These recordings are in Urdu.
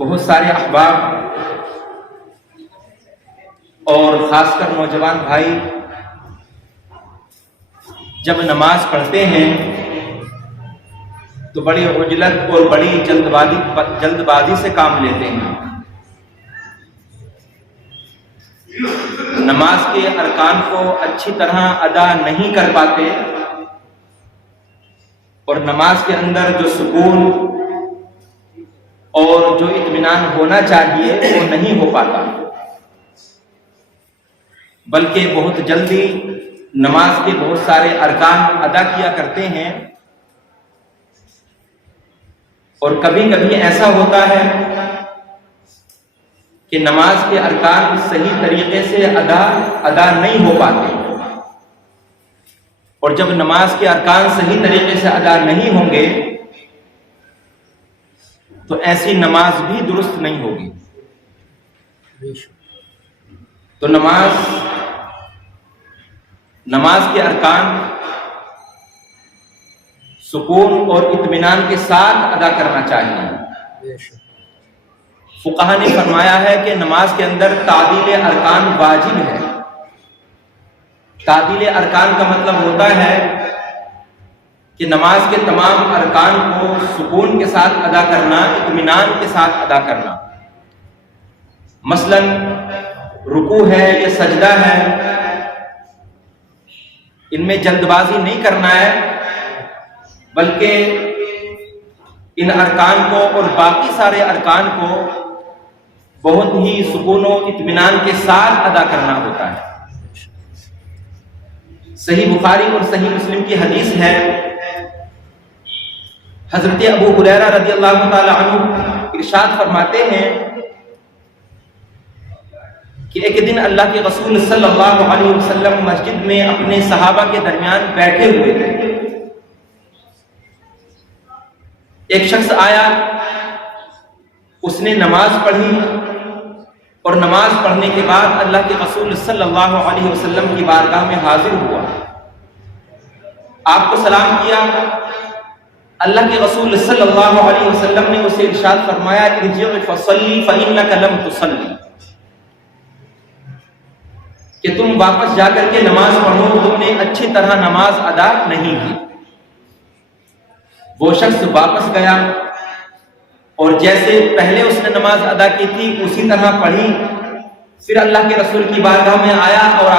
بہت سارے احباب اور خاص کر نوجوان بھائی جب نماز پڑھتے ہیں تو بڑی عجلت اور بڑی جلد بازی سے کام لیتے ہیں. نماز کے ارکان کو اچھی طرح ادا نہیں کر پاتے اور نماز کے اندر جو سکون اور جو اطمینان ہونا چاہیے وہ نہیں ہو پاتا، بلکہ بہت جلدی نماز کے بہت سارے ارکان ادا کیا کرتے ہیں. اور کبھی کبھی ایسا ہوتا ہے کہ نماز کے ارکان صحیح طریقے سے ادا نہیں ہو پاتے، اور جب نماز کے ارکان صحیح طریقے سے ادا نہیں ہوں گے تو ایسی نماز بھی درست نہیں ہوگی. تو نماز کے ارکان سکون اور اطمینان کے ساتھ ادا کرنا چاہیے. فقہا نے فرمایا ہے کہ نماز کے اندر تعدیل ارکان واجب ہے. تعدیل ارکان کا مطلب ہوتا ہے کہ نماز کے تمام ارکان کو سکون کے ساتھ ادا کرنا، اطمینان کے ساتھ ادا کرنا. مثلا رکوع ہے یا سجدہ ہے، ان میں جلد بازی نہیں کرنا ہے، بلکہ ان ارکان کو اور باقی سارے ارکان کو بہت ہی سکون و اطمینان کے ساتھ ادا کرنا ہوتا ہے. صحیح بخاری اور صحیح مسلم کی حدیث ہے، حضرت ابو ہریرہ رضی اللہ تعالی عنہ ارشاد فرماتے ہیں کہ ایک دن اللہ کے رسول صلی اللہ علیہ وسلم مسجد میں اپنے صحابہ کے درمیان بیٹھے ہوئے تھے. ایک شخص آیا، اس نے نماز پڑھی اور نماز پڑھنے کے بعد اللہ کے رسول صلی اللہ علیہ وسلم کی بارگاہ میں حاضر ہوا، آپ کو سلام کیا. اللہ کے رسول صلی اللہ علیہ وسلم نے اسے ارشاد فرمایا ارجع فصلی فإنک لم تصلی، کہ تم واپس جا کر کے نماز پڑھو، تم نے اچھی طرح نماز ادا نہیں کی. وہ شخص واپس گیا اور جیسے پہلے اس نے نماز ادا کی تھی اسی طرح پڑھی. پھر اللہ کے رسول کی بارگاہ میں آیا اور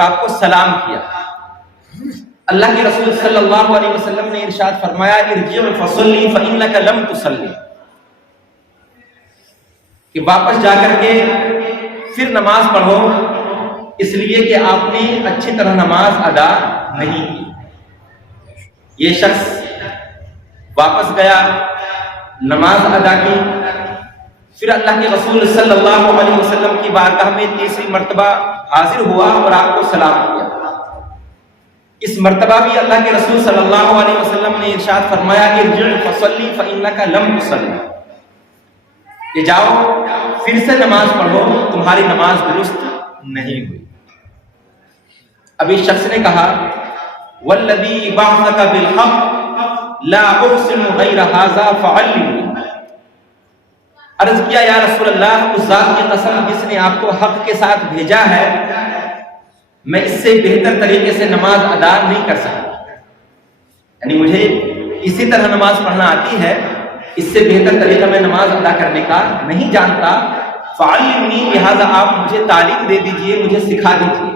آپ کو سلام کیا. اللہ کے رسول صلی اللہ علیہ وسلم نے ارشاد فرمایا ارجع فصلی فإنک لم تصلی، کہ واپس جا کر کے پھر نماز پڑھو، اس لیے کہ آپ نے اچھی طرح نماز ادا نہیں کی. یہ شخص واپس گیا، نماز ادا کی. پھر اللہ کے رسول صلی اللہ علیہ وسلم کی بارگاہ میں تیسری مرتبہ حاضر ہوا اور آپ کو سلام کیا. اس مرتبہ بھی اللہ کے رسول صلی اللہ علیہ وسلم نے ارشاد فرمایا ارجع فصلی فإنک لم تصلی، کہ جاؤ پھر سے نماز پڑھو، تمہاری نماز درست نہیں ہوئی. ابھی شخص نے کہا والذی بعثک بالحق لا احسن غیر ھذا فعلمنی، عرض کیا یا رسول اللہ، اس ذات کی قسم جس نے آپ کو حق کے ساتھ بھیجا ہے، میں اس سے بہتر طریقے سے نماز ادا نہیں کر سکتا. یعنی مجھے اسی طرح نماز پڑھنا آتی ہے، اس سے بہتر طریقہ میں نماز ادا کرنے کا نہیں جانتا. فعلمنی، لہذا آپ مجھے تعلیم دے دیجئے، مجھے سکھا دیجئے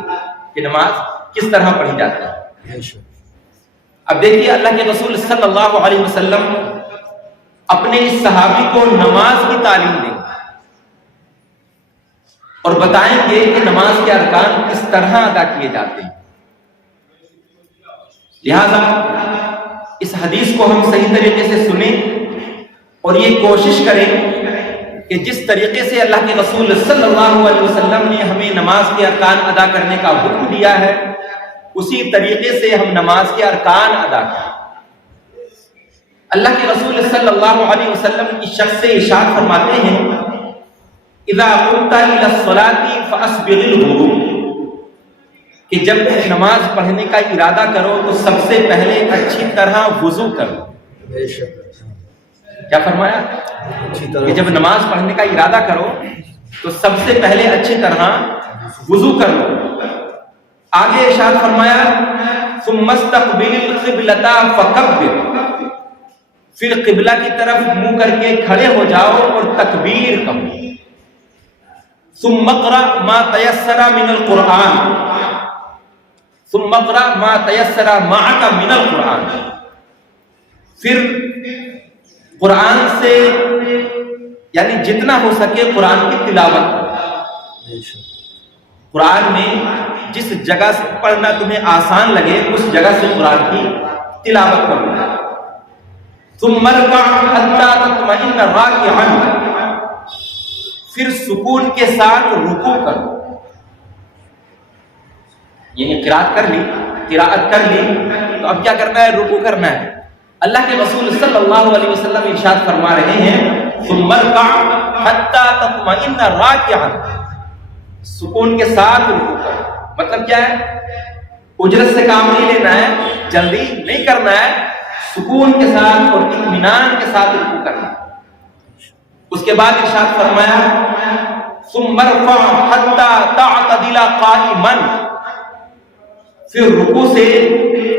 کہ نماز کس طرح پڑھی جاتی ہے. اب دیکھیے اللہ کے رسول صلی اللہ علیہ وسلم اپنے اس صحابی کو نماز کی تعلیم دیں اور بتائیں گے کہ نماز کے ارکان کس طرح ادا کیے جاتے ہیں. لہذا اس حدیث کو ہم صحیح طریقے سے سنیں اور یہ کوشش کریں کہ جس طریقے سے اللہ کے رسول صلی اللہ علیہ وسلم نے ہمیں نماز کے ارکان ادا کرنے کا حکم دیا ہے اسی طریقے سے ہم نماز کے ارکان ادا کریں. اللہ کے رسول صلی اللہ علیہ وسلم اس شخص سے ارشاد فرماتے ہیں اذا قمت الى الصلاة فاسبغ الوضوء، کہ جب نماز پڑھنے کا ارادہ کرو تو سب سے پہلے اچھی طرح وضو کرو. کیا فرمایا کہ جب نماز پڑھنے کا ارادہ کرو تو سب سے پہلے اچھی طرح وضو کر لو. آگے ارشاد فرمایا ثم استقبل القبلۃ فکبر، پھر قبلہ کی طرف منہ کر کے کھڑے ہو جاؤ اور تکبیر کہو. ثم اقرأ ما تيسر من القرآن، ثم اقرأ ما تيسر معك من القرآن، پھر قرآن سے یعنی جتنا ہو سکے قرآن کی تلاوت. قرآن میں جس جگہ سے پڑھنا تمہیں آسان لگے اس جگہ سے قرآن کی تلاوت کرو. ثم اركع حتى تطمئن راكعا، پھر سکون کے ساتھ رکوع کرو. یعنی قرات کر لی، قراءت کر لی تو اب کیا کرنا ہے؟ رکوع کرنا ہے. اللہ کے رسول صلی اللہ علیہ وسلم ارشاد فرما رہے ہیں ثم اركع حتى تطمئن راكعا، سکون کے ساتھ رکوع کرو. مطلب کیا ہے؟ اجرت سے کام نہیں لینا ہے، جلدی نہیں کرنا ہے، سکون کے ساتھ اور اطمینان کے ساتھ رکوع کرنا. اس کے بعد ارشاد فرمایا ثم ارفع حتى تعتدل قائما، پھر رکوع سے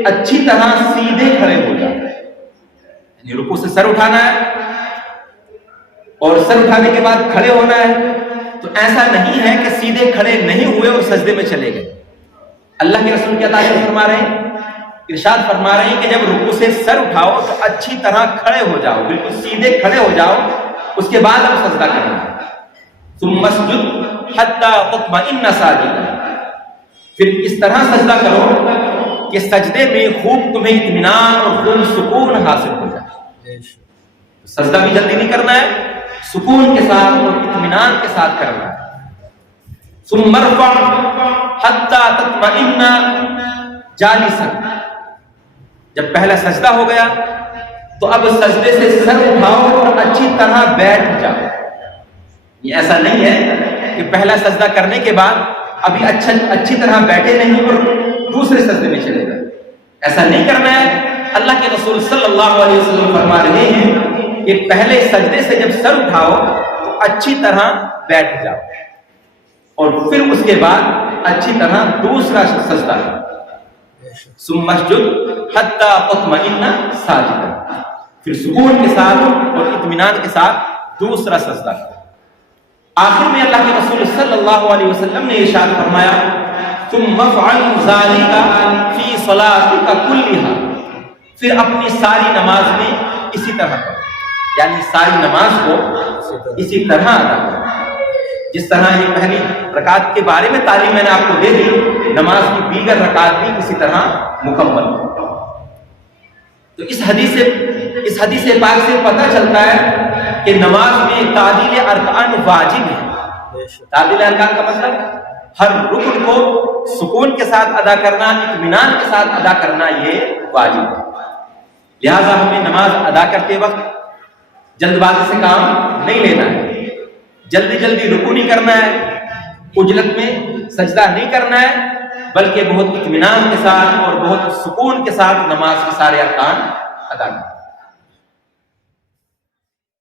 اچھی طرح سیدھے کھڑے ہو جاؤ. یعنی رکوع سے سر اٹھانا ہے اور سر اٹھانے کے بعد کھڑے ہونا ہے. تو ایسا نہیں ہے کہ سیدھے کھڑے نہیں ہوئے اور سجدے میں چلے گئے. اللہ کے رسول کیا تعلیم فرما رہے ہیں؟ ارشاد فرما رہے ہیں کہ جب رکوع سے سر اٹھاؤ تو اچھی طرح کھڑے ہو جاؤ، بالکل سیدھے کھڑے ہو جاؤ. اس کے بعد اب سجدہ کرنا ہے. ثم اسجد حتى تطمئن ساجدا، پھر اس طرح سجدہ کرو کہ سجدے میں خوب تمہیں اطمینان اور خوب سکون حاصل ہو جائے. سجدہ بھی جلدی نہیں کرنا ہے، سکون کے ساتھ اور اطمینان کے ساتھ کرنا ہے. ثم ارفع حتى تطمئن جالسا، جب پہلا سجدہ ہو گیا تو اب سجدے سے سر اٹھاؤ اور اچھی طرح بیٹھ جاؤ. یہ ایسا نہیں ہے کہ پہلا سجدہ کرنے کے بعد ابھی اچھی طرح بیٹھے نہیں اور دوسرے سجدے میں چلے گئے. ایسا نہیں کرنا ہے. اللہ کے رسول صلی اللہ علیہ وسلم فرما رہے ہیں کہ پہلے سجدے سے جب سر اٹھاؤ تو اچھی طرح بیٹھ جاؤ اور پھر اس کے بعد اچھی طرح دوسرا سجدہ کرو. ثم اسجد حتى تطمئن ساجدا، پھر سکون کے ساتھ اور اطمینان کے ساتھ دوسرا سجدہ کرو. آخر میں اللہ کے رسول صلی اللہ علیہ وسلم نے ارشاد فرمایا ثم افعل ذلك في صلاتك كلها، پھر اپنی ساری نماز میں اسی طرح کرو. یعنی ساری نماز کو اسی طرح ادا کرو. جس طرح یہ پہلی رکعت کے بارے میں تعلیم میں نے آپ کو دے دی، نماز کی دیگر رکعت بھی اسی طرح مکمل ہو. تو اس حدیث پاک سے پتہ چلتا ہے کہ نماز میں تعدیل ارکان واجب ہے. تعدیل ارکان کا مطلب ہر رکن کو سکون کے ساتھ ادا کرنا، اطمینان کے ساتھ ادا کرنا یہ واجب ہے. لہذا ہمیں نماز ادا کرتے وقت جلد بازی سے کام نہیں لینا ہے، جلدی رکوع نہیں کرنا ہے، عجلت میں سجدہ نہیں کرنا ہے، بلکہ بہت اطمینان کے ساتھ اور بہت سکون کے ساتھ نماز کے سارے ارکان ادا کرنا ہے.